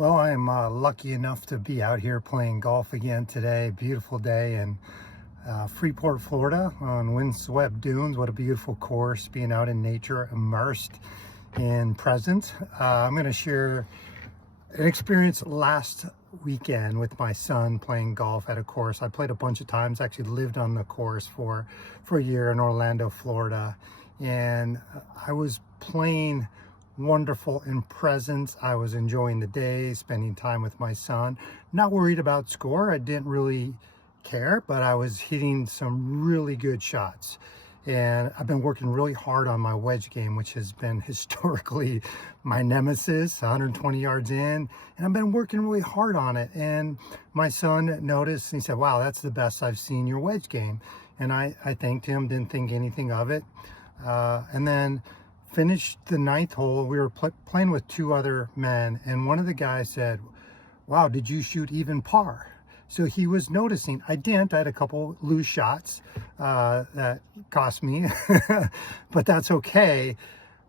Well, I'm lucky enough to be out here playing golf again today. Beautiful day in Freeport, Florida on windswept dunes. What a beautiful course, being out in nature, immersed in present. I'm going to share an experience last weekend with my son playing golf at a course. I played a bunch of times, actually lived on the course for a year in Orlando, Florida. And I was playing wonderful in presence. I was enjoying the day, spending time with my son. Not worried about score. I didn't really care, but I was hitting some really good shots. And I've been working really hard on my wedge game, which has been historically my nemesis, 120 yards in. And I've been working really hard on it. And my son noticed and he said, "Wow, that's the best I've seen your wedge game." And I thanked him, didn't think anything of it. And then finished the ninth hole. We were playing with two other men, and one of the guys said, "Wow, did you shoot even par?" So he was noticing. I didn't. I had a couple loose shots that cost me, but that's okay.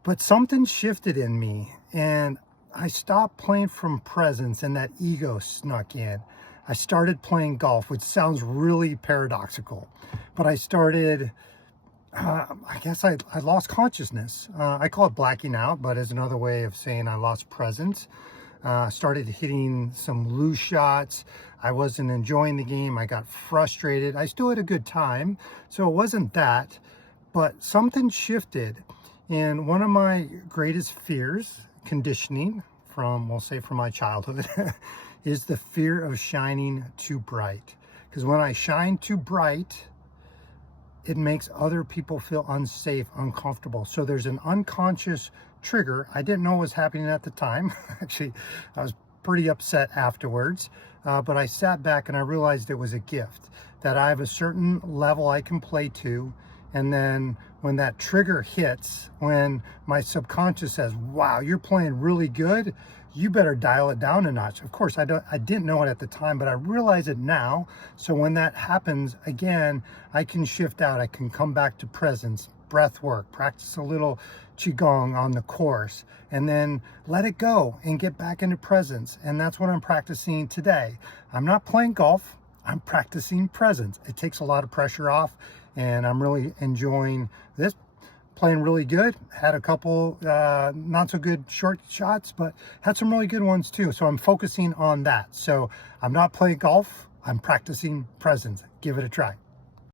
But something shifted in me, and I stopped playing from presence, and that ego snuck in. I started playing golf, which sounds really paradoxical, but I started I guess I lost consciousness. I call it blacking out, but as another way of saying I lost presence. Started hitting some loose shots. I wasn't enjoying the game. I got frustrated. I still had a good time, so it wasn't that, but something shifted. And one of my greatest fears, conditioning from, we'll say from my childhood, is the fear of shining too bright. Because when I shine too bright, it makes other people feel unsafe, uncomfortable. So there's an unconscious trigger. I didn't know what was happening at the time. Actually, I was pretty upset afterwards. But I sat back and I realized it was a gift, that I have a certain level I can play to. And then when that trigger hits, when my subconscious says, "Wow, you're playing really good, you better dial it down a notch." Of course, I didn't know it at the time, but I realize it now. So when that happens again, I can shift out. I can come back to presence, breath work, practice a little qigong on the course, and then let it go and get back into presence. And that's what I'm practicing today. I'm not playing golf. I'm practicing presence. It takes a lot of pressure off, and I'm really enjoying this. Playing really good. Had a couple not so good short shots, but had some really good ones too. So I'm focusing on that. So I'm not playing golf. I'm practicing presence. Give it a try.